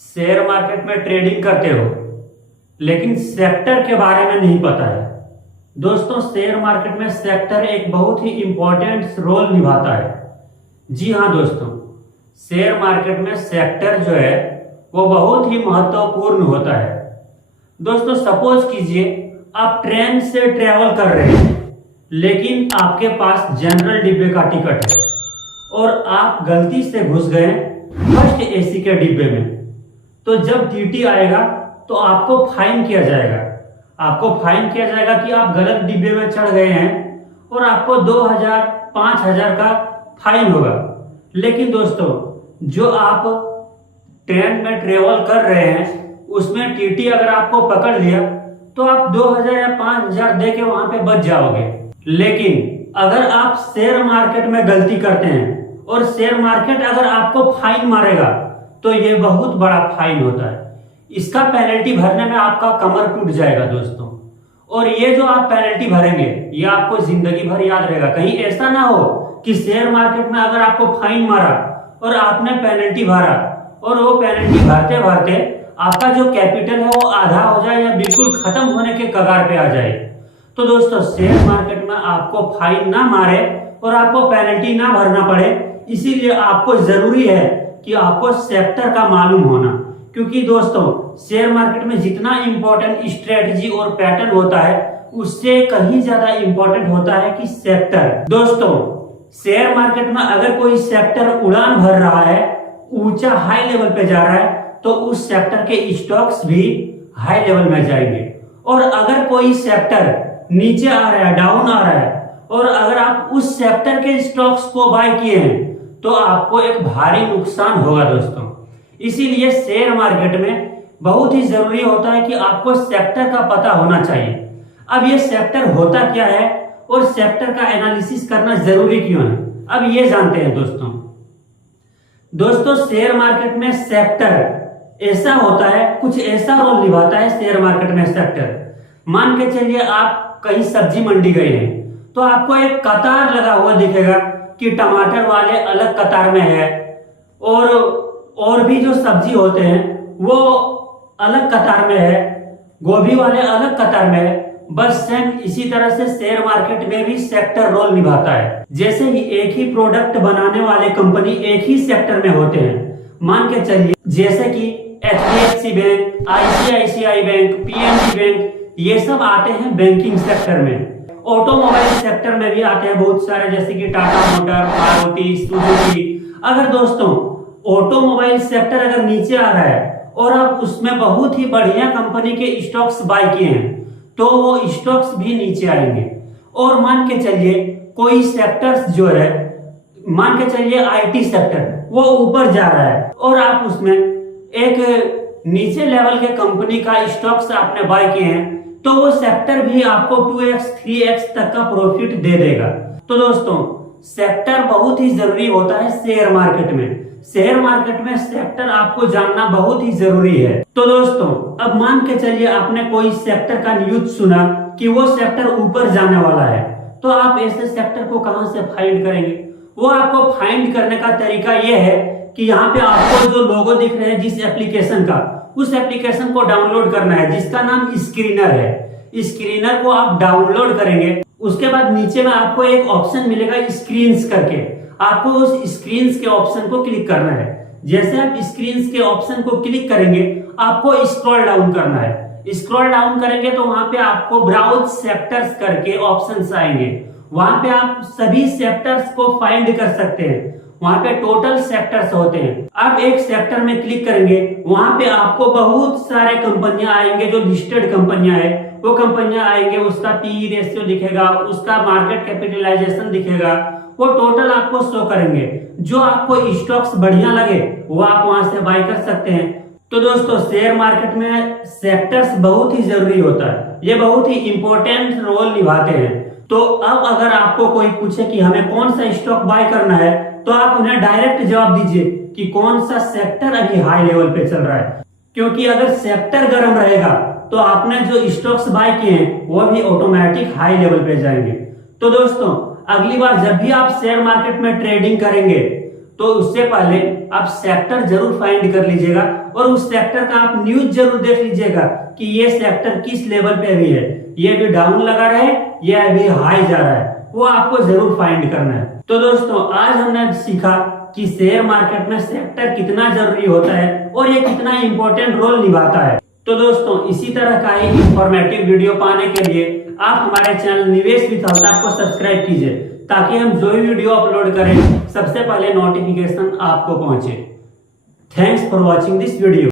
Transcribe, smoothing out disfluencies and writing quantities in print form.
Share market में trading करते हो लेकिन सेक्टर के बारे में नहीं पता है। दोस्तों, शेयर मार्केट में सेक्टर एक बहुत ही इंपॉर्टेंट रोल निभाता है। जी हाँ दोस्तों, शेयर मार्केट में सेक्टर जो है वो बहुत ही महत्वपूर्ण होता है। दोस्तों, सपोज कीजिए आप ट्रेन से ट्रेवल कर रहे हैं लेकिन आपके पास जनरल डिब्बे का टिकट है और आप गलती से घुस गए फर्स्ट एसी के डिब्बे में। तो जब टीटी आएगा तो आपको फाइन किया जाएगा। आपको फाइन किया जाएगा कि आप गलत डिब्बे में चढ़ गए हैं और आपको 2000 5000 का फाइन होगा। लेकिन दोस्तों, जो आप ट्रेन में ट्रेवल कर रहे हैं उसमें टीटी अगर आपको पकड़ लिया तो आप 2000 या 5000 दे के वहां पे बच जाओगे। लेकिन अगर आप शेयर मार्केट में गलती करते हैं और शेयर मार्केट अगर आपको फाइन मारेगा तो ये बहुत बड़ा फाइन होता है। इसका पेनल्टी भरने में आपका कमर टूट जाएगा दोस्तों। और ये जो आप पेनल्टी भरेंगे ये आपको जिंदगी भर याद रहेगा। कहीं ऐसा ना हो कि शेयर मार्केट में अगर आपको फाइन मारा और आपने पेनल्टी भरा और वो पेनल्टी भरते भरते आपका जो कैपिटल है वो आधा हो जाए या बिल्कुल खत्म होने के कगार पे आ जाए। तो दोस्तों, शेयर मार्केट में आपको फाइन ना मारे और आपको पेनल्टी ना भरना पड़े, इसीलिए आपको जरूरी है कि आपको सेक्टर का मालूम होना। क्योंकि दोस्तों, शेयर मार्केट में जितना इंपॉर्टेंट स्ट्रेटजी और पैटर्न होता है उससे कहीं ज्यादा इंपॉर्टेंट होता है कि सेक्टर। दोस्तों, शेयर मार्केट में अगर कोई सेक्टर उड़ान भर रहा है, ऊंचा हाई लेवल पे जा रहा है, तो उस सेक्टर के स्टॉक्स भी हाई लेवल में जाएंगे। और अगर कोई सेक्टर नीचे आ रहा है, डाउन आ रहा है, और अगर आप उस सेक्टर के स्टॉक्स को बाय किए हैं तो आपको एक भारी नुकसान होगा दोस्तों। इसीलिए शेयर मार्केट में बहुत ही जरूरी होता है कि आपको सेक्टर का पता होना चाहिए। अब ये सेक्टर होता क्या है और सेक्टर का एनालिसिस करना जरूरी क्यों है, अब ये जानते हैं दोस्तों, शेयर मार्केट में सेक्टर ऐसा होता है, कुछ ऐसा रोल निभाता है शेयर मार्केट में सेक्टर। मान के चलिए आप कहीं सब्जी मंडी गए हैं तो आपको एक कतार लगा हुआ दिखेगा कि टमाटर वाले अलग कतार में है और भी जो सब्जी होते हैं वो अलग कतार में है, गोभी वाले अलग कतार में है। बस सेम इसी तरह से शेयर मार्केट में भी सेक्टर रोल निभाता है। जैसे ही एक ही प्रोडक्ट बनाने वाले कंपनी एक ही सेक्टर में होते हैं। मान के चलिए जैसे कि HDFC bank, ICICI bank, PNB bank, ये सब आते हैं बैंकिंग सेक्टर में। ऑटोमोबाइल सेक्टर में भी आते हैं बहुत सारे, जैसे कि टाटा मोटर, मारुति सुजुकी। अगर दोस्तों ऑटोमोबाइल सेक्टर अगर नीचे आ रहा है और आप उसमें बहुत ही बढ़िया कंपनी के स्टॉक्स बाय किए हैं तो वो स्टॉक्स भी नीचे आएंगे। और मान के चलिए कोई सेक्टर्स जो है, मान के चलिए IT सेक्टर, वो ऊपर जा रहा है और आप उसमें एक नीचे लेवल के कंपनी का स्टॉक्स आपने बाय किए हैं तो वो सेक्टर भी आपको 2x 3x तक का प्रॉफिट दे देगा। तो दोस्तों, सेक्टर बहुत ही जरूरी होता है शेयर मार्केट में। शेयर मार्केट में सेक्टर आपको जानना बहुत ही जरूरी है। तो दोस्तों, अब मान के चलिए आपने कोई सेक्टर का न्यूज सुना कि वो सेक्टर ऊपर जाने वाला है, तो आप ऐसे सेक्टर को कहां से फाइंड करेंगे? वो आपको फाइंड करने का तरीका ये है कि यहाँ पे आपको जो लोगो दिख रहे हैं जिस एप्लीकेशन का, उस एप्लीकेशन को डाउनलोड करना है जिसका नाम स्क्रीनर है। स्क्रीनर को आप डाउनलोड करेंगे, उसके बाद नीचे में आपको एक ऑप्शन मिलेगा स्क्रीन्स करके। आपको उस स्क्रीन्स के ऑप्शन को क्लिक करना है। जैसे आप स्क्रीन्स के ऑप्शन को क्लिक करेंगे आपको स्क्रॉल डाउन करना है। स्क्रॉल डाउन करेंगे तो वहां पे आपको ब्राउज सेक्टर्स करके ऑप्शंस आएंगे। वहां पे आप सभी सेक्टर्स को फाइंड कर सकते हैं। वहां पे टोटल सेक्टर्स होते हैं। आप एक सेक्टर में क्लिक करेंगे, वहां पे आपको बहुत सारे कंपनियां आएंगे जो लिस्टेड कंपनियां है, वो कंपनियां आएंगे, उसका PE रेशियो दिखेगा, उसका मार्केट कैपिटलाइजेशन दिखेगा, वो टोटल आपको शो करेंगे। जो आपको स्टॉक्स बढ़िया लगे वो आप वहां से बाय कर सकते हैं। तो दोस्तों, शेयर मार्केट में सेक्टर्स बहुत ही जरूरी होता है, ये बहुत ही इंपॉर्टेंट रोल निभाते हैं। तो अब अगर आपको कोई पूछे कि हमें कौन सा स्टॉक बाय करना है तो आप उन्हें डायरेक्ट जवाब दीजिए कि कौन सा सेक्टर अभी हाई लेवल पे चल रहा है। क्योंकि अगर सेक्टर गर्म रहेगा तो आपने जो स्टॉक्स बाय किए हैं वो भी ऑटोमेटिक हाई लेवल पे जाएंगे। तो दोस्तों, अगली बार जब भी आप शेयर मार्केट में ट्रेडिंग करेंगे तो उससे पहले आप सेक्टर जरूर फाइंड कर लीजिएगा और उस सेक्टर का आप न्यूज जरूर देख लीजिएगा कि ये सेक्टर किस लेवल पे अभी है, ये अभी डाउन लगा रहा है या अभी हाई जा रहा है, वो आपको जरूर फाइंड करना है। तो दोस्तों आज हमने सीखा कि शेयर मार्केट में सेक्टर कितना जरूरी होता है और ये कितना इंपॉर्टेंट रोल निभाता है। तो दोस्तों इसी तरह का ही इंफॉर्मेटिव वीडियो पाने के लिए आप हमारे चैनल निवेश विद अल्ताफ को सब्सक्राइब कीजिए, ताकि हम जो भी वीडियो अपलोड करें सबसे पहले नोटिफिकेशन आपको पहुंचे। Thanks for watching this video.